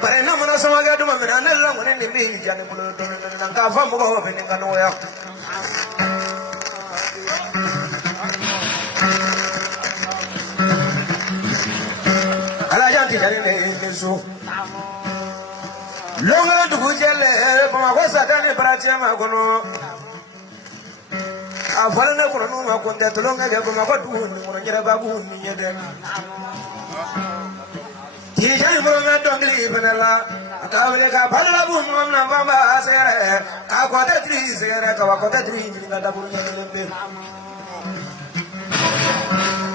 But no one else I got to remember and long when the beach and the blue and come from over in Canoa. Longer to Gujel, was a done a Brachama Gono. I've fallen a Corona, content longer from a baboon or a baboon. Don't leave in a la. Kaweka Palaboon, Mama, Kawata trees, Kawata trees in the double.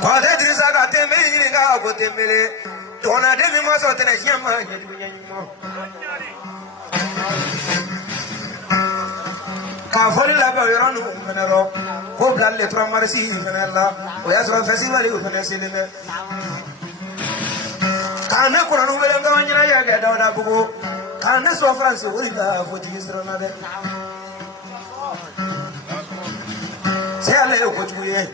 Quata trees are got them in a good emily. Don't let them was out in a yammer. Kafola Bayronu, Venero, Hobla Letramarsi, Venella, we have a festival with a cylinder. Kana kuranu belanga wanyana ya ga dawda bugo kana so France wuri ga foti isrona de sele ko juye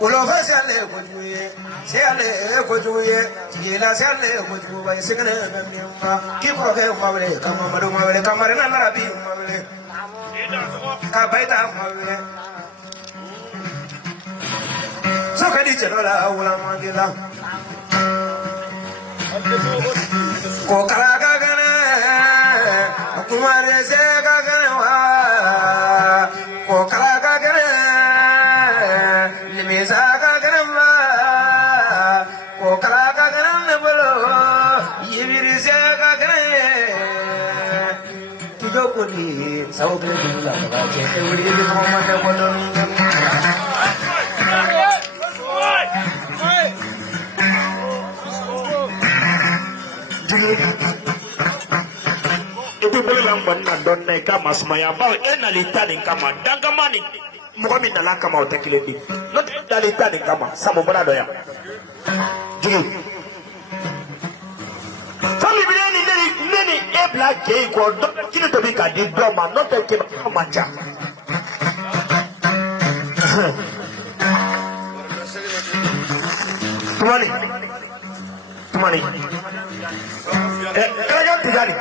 ulo fa sele ko juye sele ko juye gila sele ko juye singane memma ki ko ke mawle kama madu mawle kamare na rabi mawle ka baita mawle so kadi chedola wala mandila Kokala gagana, kumare se gagana wa. Kokala gagana, limisa gagana wa. Kokala gagana nebolo, yibiri se gagana. Tiga kodi, sawo kele dula, cete uri di mama nebolo. Ibu boleh lambat na don naik kama semaya bau enalita ni kama dangamani muka minta lah kama otak kiledi not enalita ni kama sama mana doya jadi kami bila ni ebla kei ko kini to bika di drama not ke maca tumani kaya tigari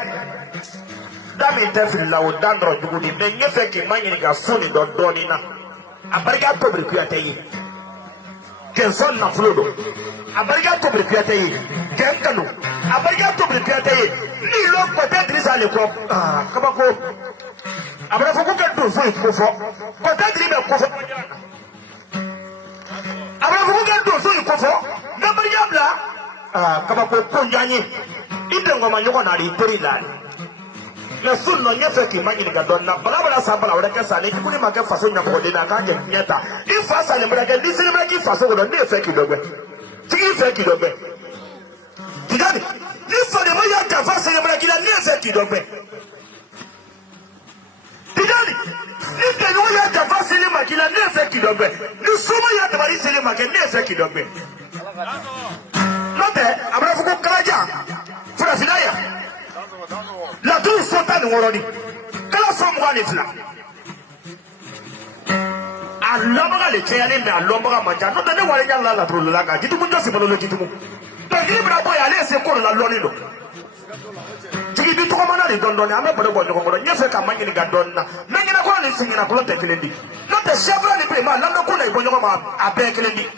dami tefil la o dandro dugudi me ngefe ki manyini ga suni do donina abarga to brikuata yi kenson na fludo abarga to brikuata yi kenkanu abarga to brikuata yi ni lo ko te drisa le ko kaba ko abara fo ko do fo ko fo ko te dribe ko fo abara fo ko do fo ko fo gabarga bla kaba ko konjani idengo manyoko na ri tori la le sunno nyefe ki manyini ga donna bala sambala wala kesa ne kuni ma ke faso nya ko de na ka je nyeta ifa sa le mra ke disini mra ki faso ko ne fe ki dogbe tigi fe ki dogbe tigani ifa de ma ya ta faso le mra ki la ne fe ki dogbe tigani ni ke no ya ta faso le ma ki la ne fe ki dogbe ni suma ya ta bari se le ma ke ne fe ki dogbe note abra fuko kalaja fura sidaya la tu sota ni woroni kala from one is la alomba le cheyani me alomba manja no tane wale nya la tro la ga jitu munjo simono lo jitu mu to giri bra boy ale se ko la loni lo tigi bi to ko mana ni dondoni ame bodo bodo ko nyefe ka manyi ni ga donna mengina ko ni singina ko te kelendi no te chevra ni prima la ko na ibonyo ko ma abe kelendi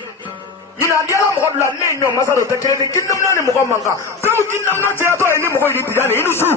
ina ndiala mo la ne nyo masalo te kelendi kinnam na ni mo ko manga so kinnam na te ato ni mo ko ni tijani inu su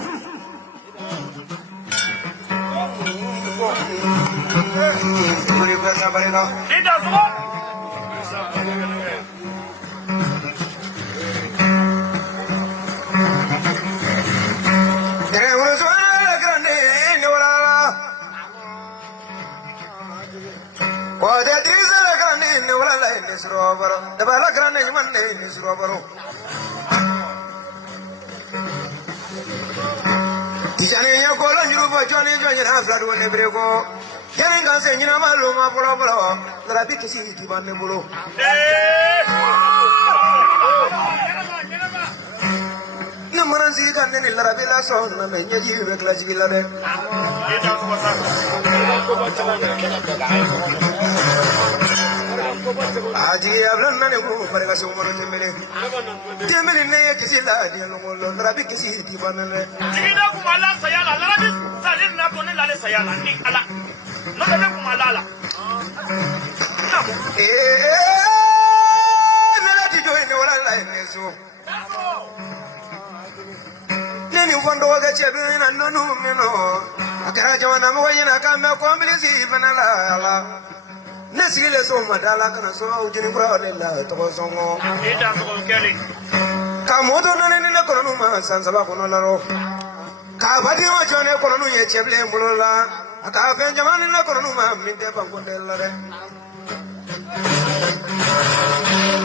Aji ablan na ne ko parega so moro temele ne kisi la di no lo rabi kisi di banale jigina kuma la sayala la rabi salin na ko ne la le sayala ni ala no da kuma la la ne la ti jo ne wala la ne so ne mi fondo ga chebe na no no me no akara jawana mo yina ka me ko mbilisi banala ala Nesile so madala kana so ujini kura la to songo ita ko kele kamoto nane ne kono ma sansaba kono laro ka badi ma jone kono ye cheble mulola aka fen jamani ne kono ma minde bangonde lare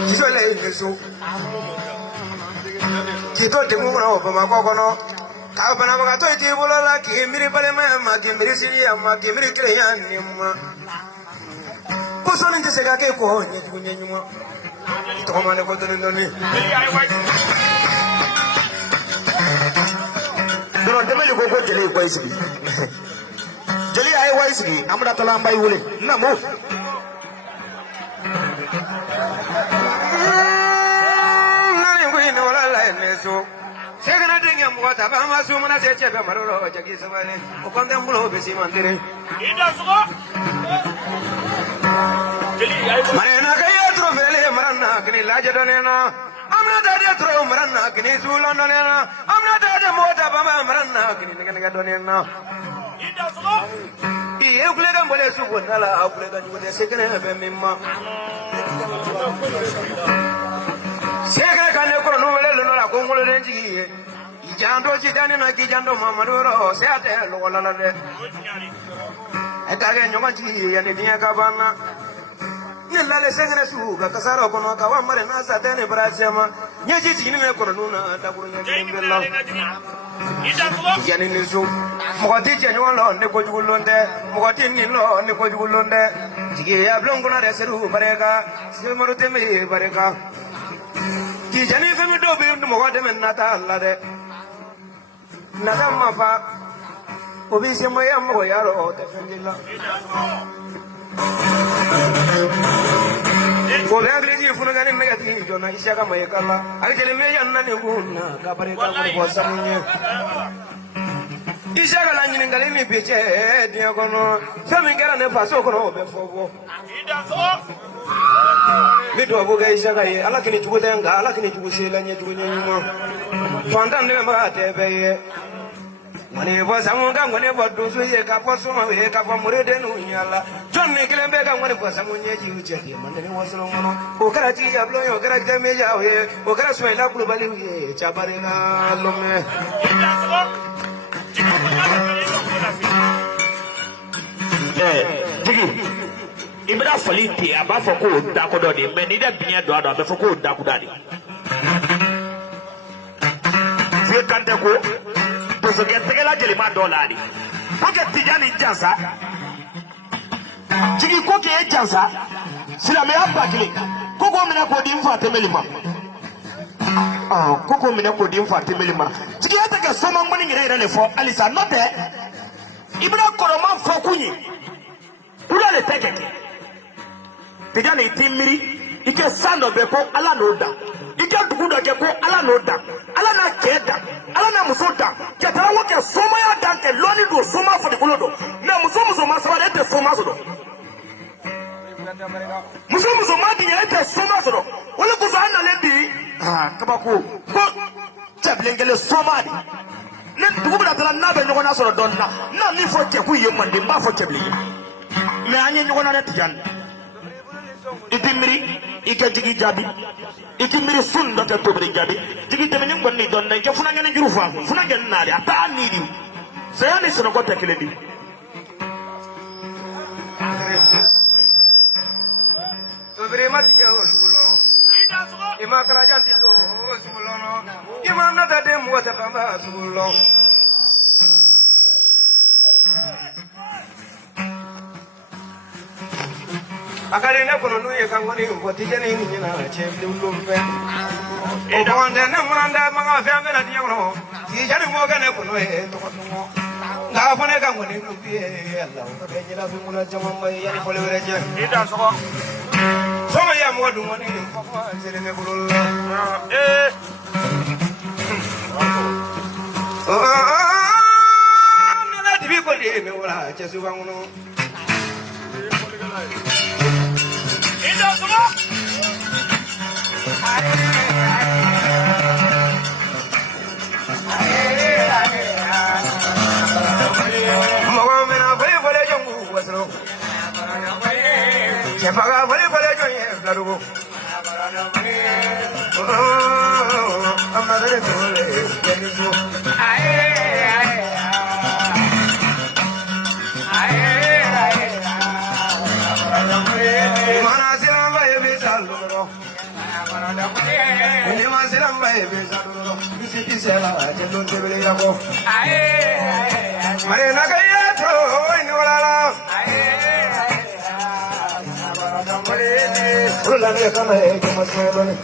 kisole neso kito de mu na ba ma kono ka bana ma to iti mulola ki miri bale ma ki miri siri ma ki miri kre ya ni ma Posone se ga ke ko ni tu ni nyuma to ma ne ko to ni doro demeli ko ko jeli ko isigi jeli ay wa isigi amda tala mbay wule na mo na ni ko ni wala la ne so segana denga mo ta ba ma su mana se chebe maroro jagi sabale o konde mulo be si mandire ida so Marena kaya trofele marana kini lajadonena amna dade tro marana kini sulandonena amna dade mota baba marana kini nega donena ida so iye kulega mbole subonala akulega nyude sekene be mimma sekene kane ko no wele no la ko ngolo denji ijando jidani na kijando mamadoro se ate lo wala de etage nyoma ji ya ne dia kabana nella le segre su ka kasaro kono ka wa mare na sa tene brachema nyeji ji ne ko nuna da buru ne bella yani ni su mo ti je nyo lo ne ko jugulonde mo ti ni lo ne ko jugulonde jige ya blongo na reseru bareka se mo te me bareka ki jani fe mi do be mo de men na ta alla de na da ma fa obi se mo ya mo ya ro te fendilla ko be agriji funu gani me gati jona isha ka mai kala alkele me yanna ne gunna ka bare ka ko samunye isha ka lanyi ne ngali ni beche dia kono fami ngara ne faso kono be fobo ida so mi do bo ga isha ka ye ala kini tugo denga ala kini tugo se lanye tugo nyuma fandan ne ma te be ye mane bo samunga ngone bo dusu ye ka foso ma we ka fa murede nu nyala jonni kilembe ka ngone bo samunye ji uje ye mane ne wasolo ngono o kara ji ya blo yo kara de me ya we o kara so ila kulu bali ye chabare na lome digi ibra faliti aba foko da ko do de me ni da binya do aba foko da ku da de fi kante ko so ke tegela jeli ma dolari ko ke tijani jansa jigi ko ke jansa sila me abakile ko ko mena ko dim fa temelima ko ko mena ko dim fa temelima jigi ata ke soma ngoni ngire ne fo alisa note ibra koroma fo kunyi ula le tegeke tijani timiri ike sando be ko ala no da ike dugudo ke ko ala no da ala na keda ala na musoda ke tarawo ke soma ya danke loni do soma fo de kolodo na muso ma sawa de soma so do muso ma di ya te soma so do wala ko sa na le bi kabako ko tablengele soma di ne dugu da tala na be nyogona so do na ni fo ke ku ye mande ba fo keble me anye nyogona de tijan itimri ike jigi jabi itimri sun do te tobri jabi jigi te men ngonni don na ke funa ngene juru fa funa ngene naari ata nidi sayani sono ko tekele di tobri mat je osgulo ima kala janti do osgulo no ima na da de mo ta bamba osgulo akari ne kono nuye kangoni ngoti jeni ni na chemde ulumbe o bonde ne manda manga fembe na tiya kono ti jani mo gane kono e to kono nga fone kangoni nuye Allah ko be jira bi mula jama mai yani pole wereje ida so ya mo du mo ni papa sele me bulul na dibi ko de me wala che su banguno inda kuma mo me na fole jongu wasro che paga fole jongu la rugo amadare tole yenisu mana siram bae be saluro ni ma siram bae be saluro bisi bisela jelon tebele yako mare na kaya to ni wala Ulan ya kana e ko maselo ni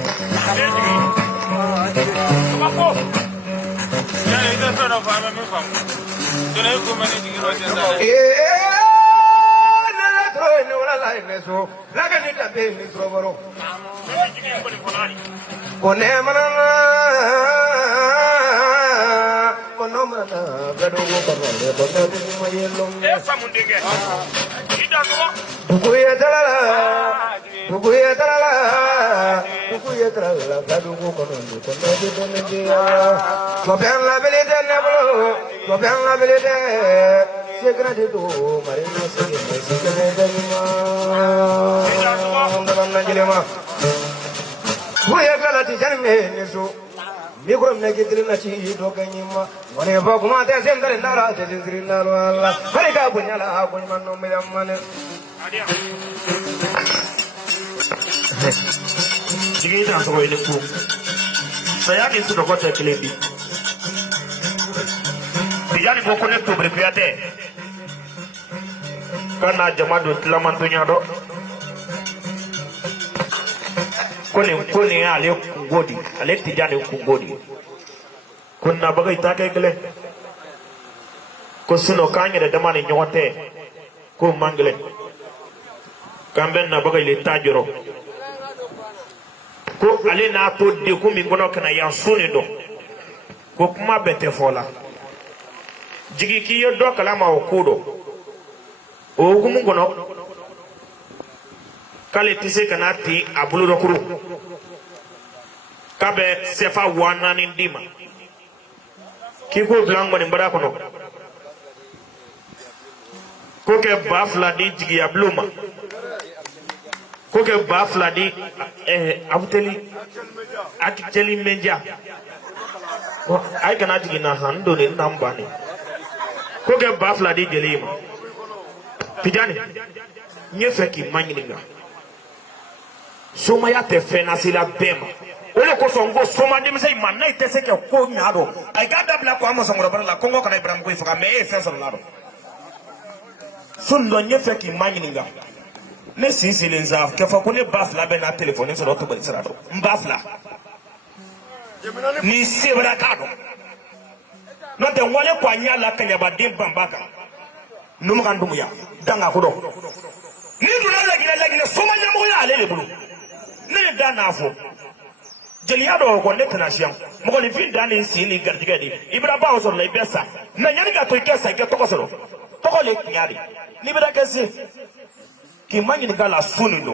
Mako. Ya ida sona fama mi fam. Dole ko mani digi ro tenda. na to ni wala la ne so la ga ni tabe ni so boro ko ne mana ko no mana ga do ko ko ne ko ta ni ma yelo E famu ndenge. Ida ko. bukuya talala bukuya talala ga do ko ko ne ko na de de ne ya ko ben la bele de ne bolo ko ben la bele de Segera de do marino segera de ma ndalam na jele ma buya kala ti janme ne so mi ko me gidri na ci do kanyima wone ba kuma te sem dare na ra te zikri na Allah bari ka bunya la bunya man no me amane jigi ta so ile ku saya ni su do ko te klebi bijani ko ne to brefiate kana jamado tilamanto nyado kone ale kungodi ale tijani kungodi kunna bagai take gele ko suno kanyere damani nyote ko mangle kamben na bagai le tajoro ko ale na to de ko mi ngono kana ya suni do ko kuma bete fola jigi ki yo do kala ma okudo o gumu ngono kale tise kana ti abulu rokuru kabe sefa wana ni ndima kiko blango ni mbara kono koke bafla di jigi ya bluma koke bafla di abuteli akiteli menja ay kana jigi na hando ni nambani koke bafla di jelima pijani nyefe ki manyininga soma ya te fena sila bema ole ko songo soma de mse manna itese ke ko nyado ay gada bla ko amo songo bala kongo kana ibrahim ko ifaka me e fenso lado sun do nyefe ki manyininga ne sisi lenza ke fa ko ne bafla be na telephone so to bali sarado mbafla ni sebra kado no te wale kwa nyala kanya ba de bambaka numu kan dumu ya danga ko do ni dula lagina soma nyamo ya ale le bulu ne da na fo jeliya do ko ne tanasiyan mo ko ni fi da ni sili gardigadi ibra ba so la ibesa na nyani ga to ikesa ke to ko so to ko le kiyari ni bira kesi ki manyi ni gala sunu